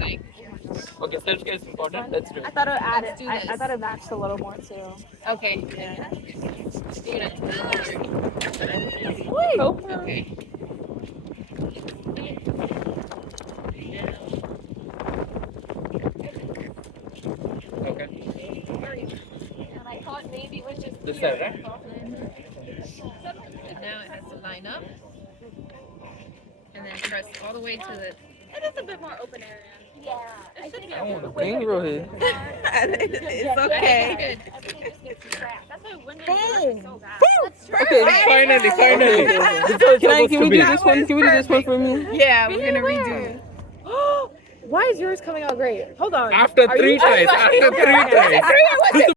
like. Okay, self-care is important. Let's do I it. thought it added. Let's do I this. thought it matched a little more too. Okay. Yeah. You're gonna- Go. Okay. Okay. And I thought maybe it was just This here. side, right? And now it has to line up. And then press all the way to the. It is a bit more open area. Yeah. It should be I want to okay. think, Rohit. It's Okay. okay. Good. Everything just gets trapped. That's why windows Boom. are so bad. That's true. Okay, finally. This was supposed to be. Can we do this one for me? Yeah, we're gonna redo it. Why is yours coming out great? Hold on. After three tries. After three tries.